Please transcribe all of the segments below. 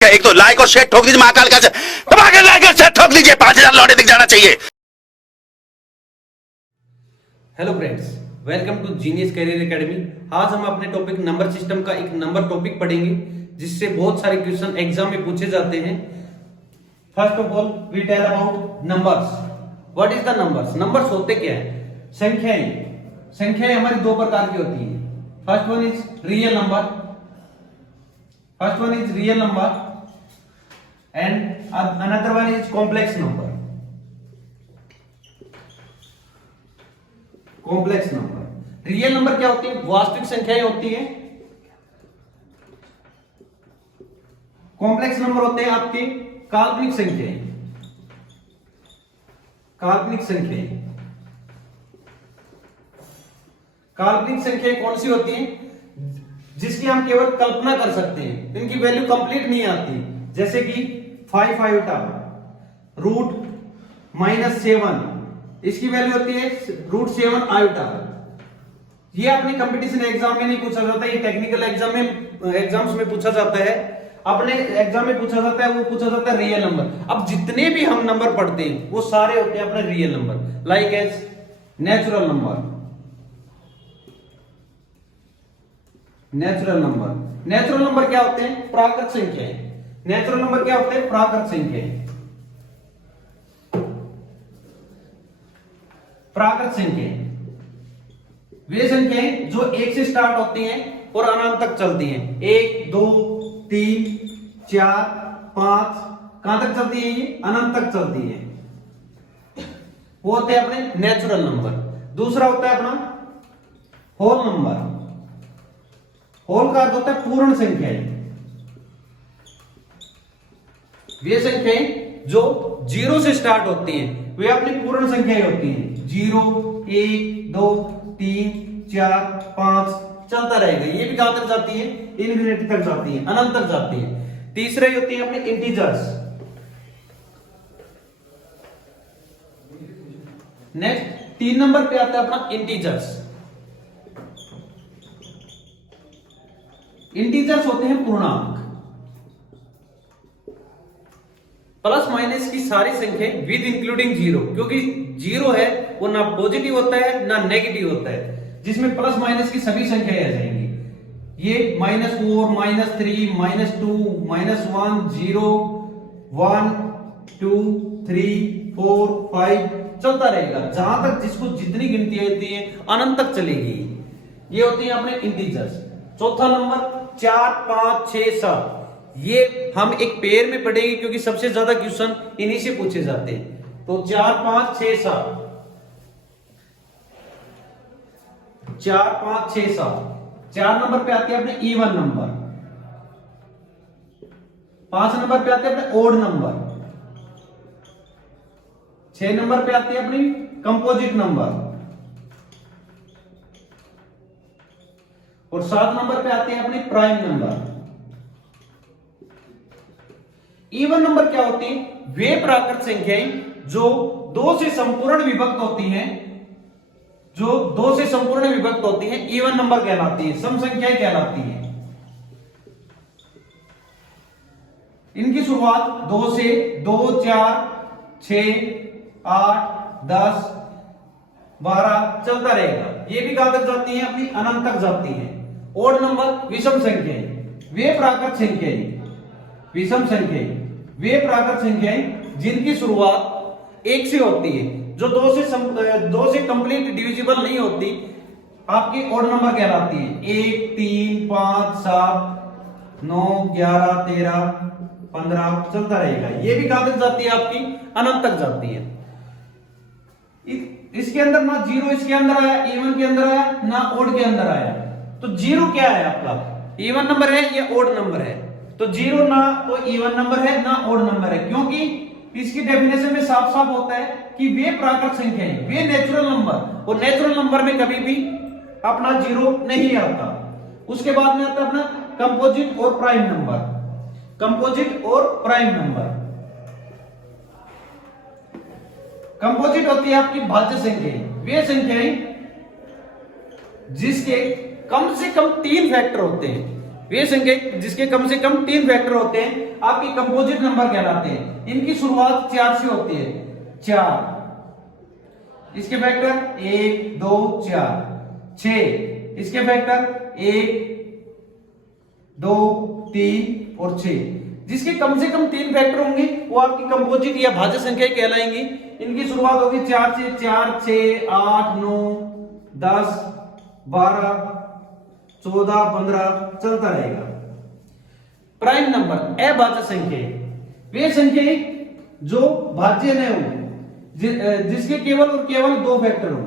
एक तो लाइक और शेयर ठोक दीजिए, महाकाल का दबा के लाइक और शेयर ठोक दीजिए, 5,000 लौटे दिख जाना चाहिए। Hello friends, welcome to genius career academy. आज हम अपने टॉपिक नंबर सिस्टम का एक नंबर टॉपिक पढ़ेंगे जिससे बहुत सारे क्वेश्चन एग्जाम में पूछे जाते हैं। First of all we tell about numbers. What is the numbers? Numbers होते क्या है? संख्याएं। संख्याएं हमारी दो प्रकार की होती है। First one is real number, and another one is complex number. Complex number. Real number क्या होती है? वास्तविक संख्याएं होती हैं। कॉम्प्लेक्स नंबर होते हैं आपके काल्पनिक संख्याएं। काल्पनिक संख्याएं काल्पनिक संख्याएं कौन सी होती हैं? जिसकी हम केवल कल्पना कर सकते हैं, इनकी वैल्यू कंप्लीट नहीं आती। जैसे कि 5 आयोटा, रूट -7, इसकी वैल्यू होती है √7 आयोटा। ये अपने कंपटीशन एग्जाम में नहीं पूछा जाता, ये टेक्निकल एग्जाम्स में पूछा जाता है। अपने एग्जाम में पूछा जाता है, वो पूछा जाता है रियल नंबर। अब जितने भी हम नंबर पढ़ते हैं वो सारे होते हैं अपने real number, like as natural number. Natural number क्या होते हैं? प्राकृत संख्याएं। नेचुरल नंबर क्या होते हैं? प्राकृत संख्याएं। प्राकृत संख्याएं वे संख्याएं जो 1 से स्टार्ट होती हैं और अनंत तक चलती हैं। 1 2 3 4 5 कहां तक चलती है? ये अनंत तक चलती है। वो होते हैं अपने नेचुरल नंबर। दूसरा होता है अपना होल नंबर। होल का अर्थ होता है पूर्ण संख्याएं। वे संख्याएं जो 0 से स्टार्ट होती हैं वे अपनी पूर्ण संख्याएं होती हैं। 0 1 2 3 4 5 चलता रहेगा। ये भी कहां तक जाती है? इन्फिनिटी तक जाती है, अनंत तक जाती है। तीसरे होती है अपने इंटीजर्स। नेक्स्ट 3 नंबर पे आता है अपना इंटीजर्स। इंटीजर्स होते हैं पूर्णांक। प्लस माइनस की सारी संख्याएं विद इंक्लूडिंग 0, क्योंकि 0 है वो ना पॉजिटिव होता है ना नेगेटिव होता है, जिसमें प्लस माइनस की सभी संख्याएं आ जाएंगी। ये -4 -3 -2 -1 0 1 2 3 4 5 चलता रहेगा। जहां तक जिसको जितनी गिनती होती है अनंत तक चलेगी। ये होती है अपने इंटीजर्स। चौथा नंबर 4 5 6 7, ये हम एक पेयर में पढ़ेंगे क्योंकि सबसे ज्यादा क्वेश्चन इन्हीं से पूछे जाते हैं। तो 4 5 6 7, 4 5 6 7। 4 नंबर पे आते हैं अपने इवन नंबर। 5 नंबर पे आते हैं अपने ओड नंबर। 6 नंबर पे आते हैं अपनी कंपोजिट नंबर। और 7 नंबर पे आते हैं अपने प्राइम नंबर। इवन नंबर क्या होती है? वे प्राकृत संख्याएं जो 2 से संपूर्ण विभक्त होती हैं, जो 2 से संपूर्ण विभक्त होती हैं, इवन नंबर कहलाती है, सम संख्याएं कहलाती हैं। इनकी शुरुआत 2 से 2 4 6 8 10 12 चलता रहेगा। ये भी कहां तक जाती है? अपनी अनंत तक जाती है। ओड नंबर विषम संख्याएं, वे प्राकृत संख्याएं, विषम संख्याएं वे प्राकृत संख्याएं जिनकी शुरुआत 1 से होती है, जो 2 से कंप्लीट डिविजिबल नहीं होती, आपकी ओड नंबर कहलाती है। 1 3 5 7 9 11 13 15 चलता रहेगा। ये भी कहां तक जाती है? आपकी अनंत तक जाती है। इसके अंदर ना 0 इसके अंदर आया, इवन के अंदर आया, ना ओड के अंदर आया। तो 0 क्या है आपका? इवन नंबर है या ओड नंबर है? तो 0 ना तो इवन नंबर है ना ओड नंबर है, क्योंकि इसकी डेफिनेशन में साफ साफ होता है कि वे प्राकृत संख्याएं, वे नेचुरल नंबर, और नेचुरल नंबर में कभी भी अपना 0 नहीं आता। उसके बाद में आता है अपना कंपोजिट और प्राइम नंबर। कंपोजिट और प्राइम नंबर। कंपोजिट होती है आपकी भाज्य संख्याएं, वे संख्याएं जिसके कम से कम 3 फैक्टर होते हैं। वे संख्या जिसके कम से कम 3 फैक्टर होते हैं आपकी कंपोजिट नंबर कहलाते हैं। इनकी शुरुआत 4 से होती है। 4 इसके फैक्टर 1 2 4, 6 इसके फैक्टर 1 2 3 और 6। जिसके कम से कम 3 फैक्टर होंगे वो आपकी कंपोजिट या भाज्य संख्या कहलाएंगी। इनकी शुरुआत होगी 4 से। 4 6 8 9 10 12 14 15 चलता रहेगा। प्राइम नंबर अभाज्य संख्या वे संख्या जो भाज्य न हो, जिसके केवल और केवल 2 फैक्टर हो,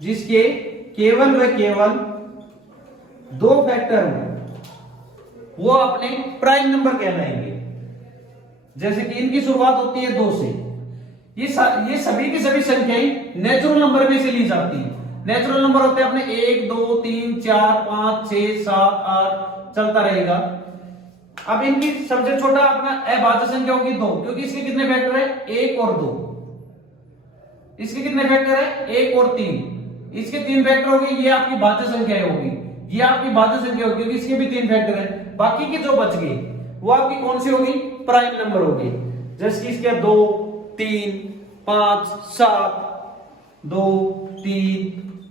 जिसके केवल व केवल 2 फैक्टर हो वो अपने प्राइम नंबर कहलाएंगे। जैसे कि इनकी शुरुआत होती है 2 से। ये सभी की सभी संख्याएं नेचुरल नंबर में से ली जाती हैं। नेचुरल नंबर होते हैं अपने 1 2 3 4 5 6 7 8 चलता रहेगा। अब इनकी सबसे छोटा अपना अभाज्य संख्या होगी 2, क्योंकि इसके कितने फैक्टर है 1 और 2। इसके कितने फैक्टर है 1 और 3। इसके 3 फैक्टर होगी, ये आपकी भाज्य संख्या होगी, ये आपकी भाज्य संख्या होगी क्योंकि इसके भी 3 फैक्टर है। बाकी के जो बच गए वो आपकी कौन सी होगी प्राइम नंबर होगी। जैसे कि इसके 2 3 5 7 2 3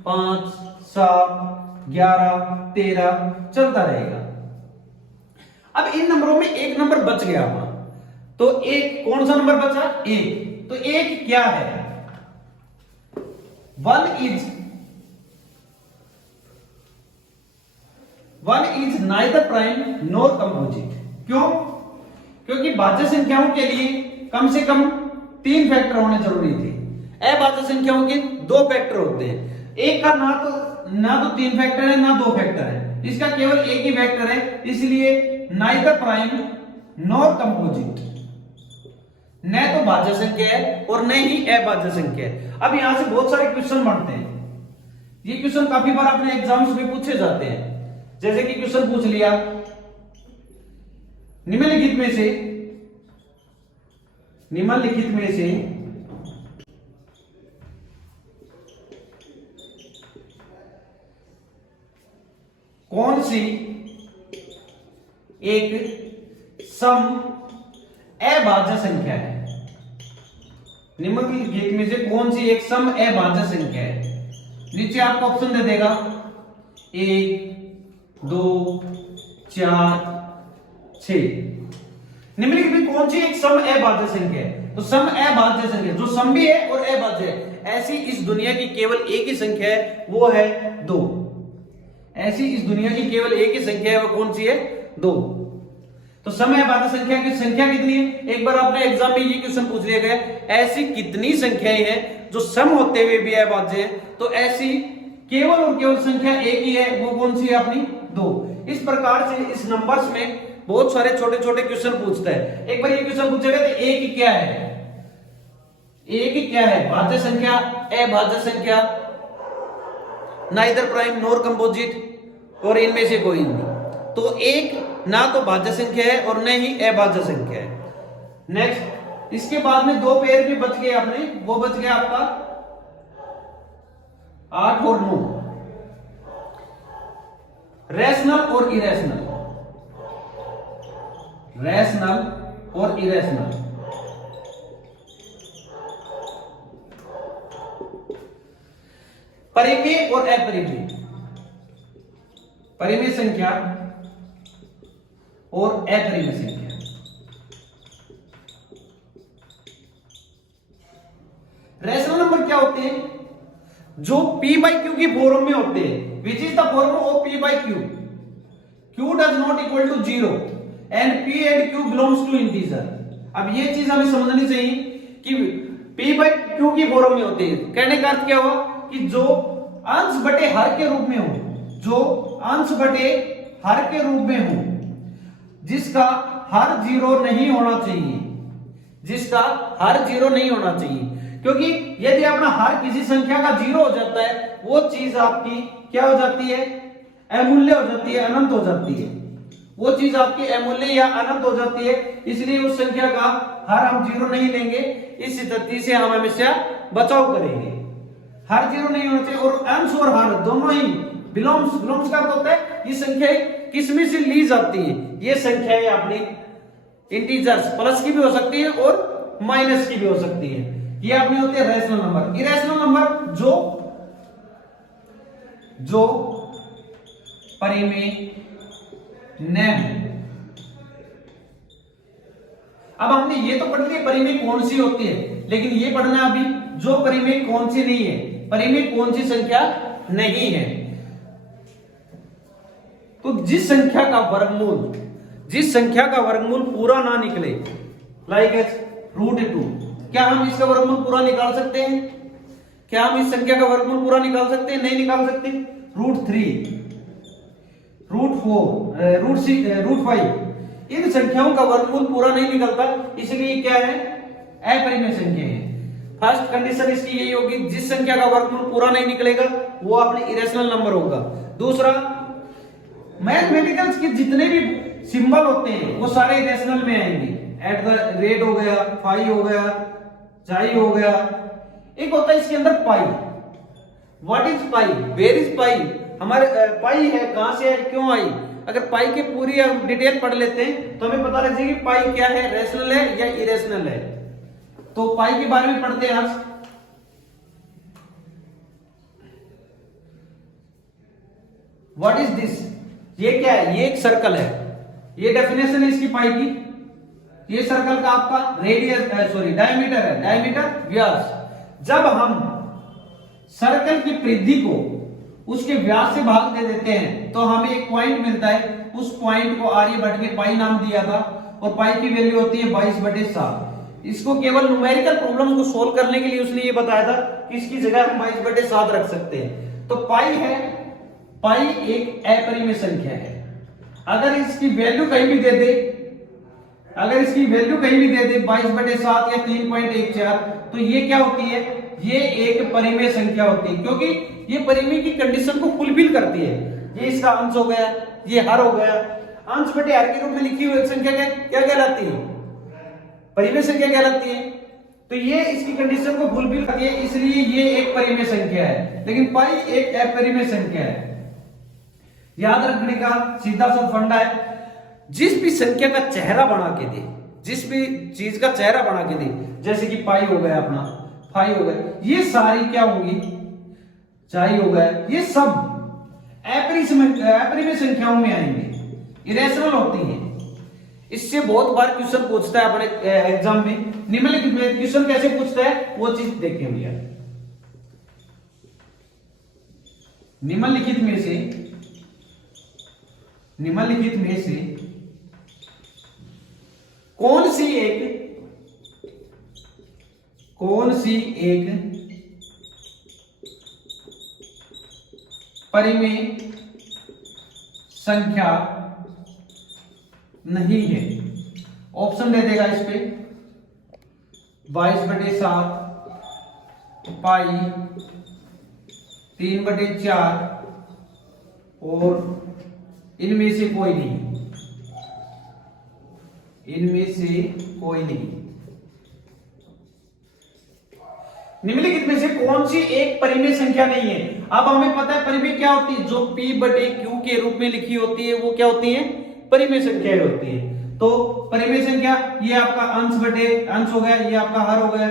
5 7 11 13 चलता रहेगा। अब इन नंबरों में एक नंबर बच गया हुआ, तो एक कौन सा नंबर बचा 1। तो 1 क्या है 1 is neither prime nor composite. क्यों? क्योंकि भाज्य संख्याओं के लिए कम से कम 3 फैक्टर होने जरूरी थे। अभाज्य संख्याओं के 2 फैक्टर होते हैं। एक का ना तो 3 फैक्टर है ना 2 फैक्टर है, इसका केवल एक ही फैक्टर है, इसलिए नाइदर प्राइम नॉर कंपोजिट। न तो भाज्य संख्या है और न ही अभाज्य संख्या है। अब यहां से बहुत सारे क्वेश्चन बनते हैं। ये क्वेश्चन काफी बार अपने एग्जाम्स में पूछे जाते हैं। जैसे कि क्वेश्चन पूछ लिया निम्नलिखित में से कौन सी एक सम अभाज्य संख्या है। निम्नलिखित में से कौन सी एक सम अभाज्य संख्या है। नीचे आपको ऑप्शन दे देगा 1 2 4 6। निम्नलिखित में कौन सी एक सम अभाज्य संख्या है। तो सम अभाज्य संख्या जो सम भी है और अभाज्य है, ऐसी इस दुनिया की केवल एक ही संख्या है, वो है 2। ऐसी इस दुनिया की केवल एक ही संख्या है, वो कौन सी है 2। तो सम अभाज्य संख्या की संख्या कितनी है। एक बार आपने एग्जाम में ये क्वेश्चन पूछ लिया गया ऐसी कितनी संख्याएं हैं जो सम होते हुए भी अभाज्य है। तो ऐसी केवल और केवल संख्या एक ही है, वो कौन सी है अपनी 2। इस प्रकार से इस नंबर्स में बहुत सारे छोटे छोटे क्वेश्चन पूछता है। एक बार ये क्वेश्चन पूछेगा तो एक क्या है, एक क्या है भाज्य संख्या अभाज्य संख्या नाइदर प्राइम नॉर कंपोजिट और इनमें से कोई नहीं। तो एक ना तो भाज्य संख्या है और न ही अभाज्य संख्या है। नेक्स्ट इसके बाद में 2 पेयर भी बच गए अपने, वो बच गया आपका 8 और 9, रैशनल और इरेशनल। रैशनल और इरेशनल। परिमेय और अपरिमेय। परिमेय संख्या और अपरिमेय संख्या। रैशनल नंबर क्या होते हैं जो p/q की फॉर्म में होते हैं, which is the form of p/q। q does not equal to 0 and p and q belongs to integer. अब ये चीज हमें समझनी चाहिए कि p/q की फॉर्म में होते हैं। कहने का अर्थ क्या हुआ कि जो अंश बटे हर के रूप में हो, जो अंश बटे हर के रूप में हो, जिसका हर 0 नहीं होना चाहिए, जिसका हर 0 नहीं होना चाहिए। क्योंकि यदि अपना हर किसी संख्या का 0 हो जाता है, वो चीज आपकी क्या हो जाती है अमूल्य हो जाती है, अनंत हो जाती है। वो चीज आपकी अमूल्य या अनंत हो जाती है, इसलिए उस संख्या का हर हम 0 नहीं लेंगे। इस स्थिति से हम हमेशा बचाव करेंगे। हर 0 नहीं होना चाहिए और अंश और हर दोनों ही बिलोंग्स का अर्थ होता है ये संख्याएं किसमें से ली जाती है? ये संख्याएं अपनी इंटीजर्स, प्लस की भी हो सकती है और माइनस की भी हो सकती है। ये अपने होते हैं रैशनल नंबर। इरेशनल नंबर जो परिमेय न है। अब हमने ये तो पढ़ लिया परिमेय कौन सी होती है, लेकिन ये पढ़ना अभी जो परिमेय कौन सी नहीं है, परिमेय कौन सी संख्या नहीं है। तो जिस संख्या का वर्गमूल पूरा ना निकले, लाइक एज √2, क्या हम इसका वर्गमूल पूरा निकाल सकते हैं? क्या हम इस संख्या का वर्गमूल पूरा निकाल सकते हैं? नहीं निकाल सकते। √3, √4, √5, इन संख्याओं का वर्गमूल पूरा नहीं निकलता, इसलिए क्या है? अपरिमेय संख्या है। फर्स्ट कंडीशन इसकी यही होगी, जिस संख्या का वर्गमूल पूरा नहीं निकलेगा वो अपने इरेशनल नंबर होगा। दूसरा, मैथमेटिकल्स के जितने भी सिंबल होते हैं वो सारे इरेशनल में आएंगे। @ हो गया, फाई हो गया, चाई हो गया। एक होता है इसके अंदर pi. What is pi? Where is pi? हमारे पाई है, कहां से है, क्यों आई? अगर पाई की पूरी हम डिटेल पढ़ लेते हैं तो हमें पता लग जाएगी पाई क्या है, रैशनल है या इरेशनल है। तो पाई के बारे में पढ़ते हैं आज। What is this? ये क्या है? ये एक सर्कल है। ये डेफिनेशन है इसकी पाई की। ये सर्कल का आपका रेडियस डायमीटर है, डायमीटर व्यास। जब हम सर्कल की परिधि को उसके व्यास से भाग दे देते हैं तो हमें एक पॉइंट मिलता है। उस पॉइंट को आर्यभट्ट ने पाई नाम दिया था और पाई की वैल्यू होती है 22/7। इसको केवल न्यूमेरिकल प्रॉब्लम को सोल्व करने के लिए उसने ये बताया था कि इसकी जगह हम 22/7 रख सकते हैं। तो पाई है, पाई एक अपरिमेय संख्या है। अगर इसकी वैल्यू कहीं भी दे दे, 22/7 या 3.14, तो ये क्या होती है? ये एक परिमेय संख्या होती है, क्योंकि ये परिमेय की कंडीशन को फुलफिल करती है। ये इसका अंश हो गया, ये हर हो गया। अंश बटे हर के रूप में लिखी हुई संख्या क्या कहलाती है? परिमेय संख्या कहलाती है। तो ये इसकी कंडीशन को फुलफिल करती है, इसलिए ये एक परिमेय संख्या है। लेकिन पाई एक अपरिमेय संख्या है। याद रखने का सीधा सा फंडा है, जिस भी संख्या का चेहरा बना के दे, जिस भी चीज का चेहरा बना के दे, जैसे कि पाई हो गया, अपना फाई हो गया, ये सारी क्या होंगी? चाई हो गया, ये सब अपरिमेय संख्याओं में आएंगे, इरेशनल होती हैं। इससे बहुत बार क्वेश्चन पूछता है अपने एग्जाम में। निम्नलिखित में क्वेश्चन कैसे पूछता है वो चीज देखें भैया। निम्नलिखित में से कौन सी एक परिमेय संख्या नहीं है? ऑप्शन दे देगा इस पे 22/7, पाई, 3/4 और इनमें से कोई नहीं। निम्नलिखित में से कौन सी एक परिमेय संख्या नहीं है? अब हमें पता है परिमेय क्या होती है, जो P/Q के रूप में लिखी होती है वो क्या होती है? परिमेय संख्या होती है। तो परिमेय संख्या, ये आपका अंश हो गया, ये आपका हर हो गया,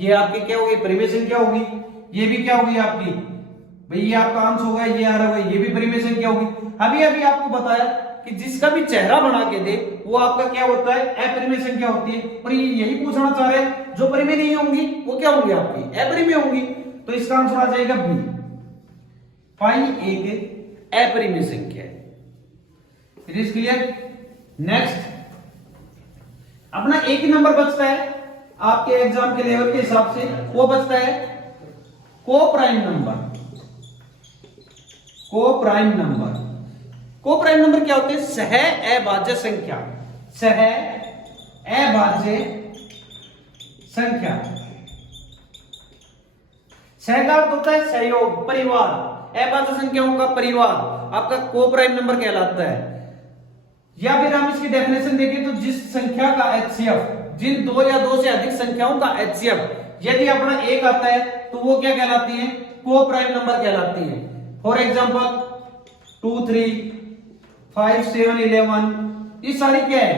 ये आपकी क्या होगी? परिमेय संख्या होगी। ये भी क्या होगी आपकी? भाई ये आपका अंश हो गया, ये हर हो गया, ये भी परिमेय संख्या होगी। अभी अपको बताया कि जिसका भी चेहरा बना के दे वो आपका क्या होता है? अपरिमेय संख्या होती है। और ये यही पूछना चाह रहे हैं, जो परिमेय नहीं होंगी वो क्या होंगी? आपकी अपरिमेय होंगी। तो इसका आंसर आ जाएगा बी, पाई एक अपरिमेय संख्या है। It is clear? नेक्स्ट, अपना एक ही नंबर बचता है आपके एग्जाम के लेवल के हिसाब से, वो बचता है को-प्राइम नंबर। को-प्राइम नंबर क्या होते हैं? सह-अभाज्य संख्या। सह-अभाज्य संख्या। सह का अर्थ होता है सहयोग, परिवार। अभाज्य संख्याओं का परिवार आपका को-प्राइम नंबर कहलाता है। या फिर हम इसकी डेफिनेशन देखें तो जिस संख्या का HCF, जिन दो या दो से अधिक संख्याओं का HCF यदि अपना एक आता है तो वो क्या कहलाती है? को-प्राइम नंबर कहलाती है। फॉर एग्जाम्पल 2, 3, 5, 7, 11, ये सारी क्या है,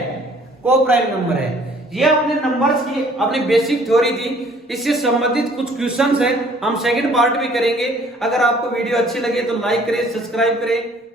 को प्राइम नंबर है। ये अपने नंबर्स की अपनी बेसिक थ्योरी थी, इससे संबंधित कुछ क्वेश्चंस हैं, हम सेकंड पार्ट भी करेंगे। अगर आपको वीडियो अच्छी लगे तो लाइक करें, सब्सक्राइब करें।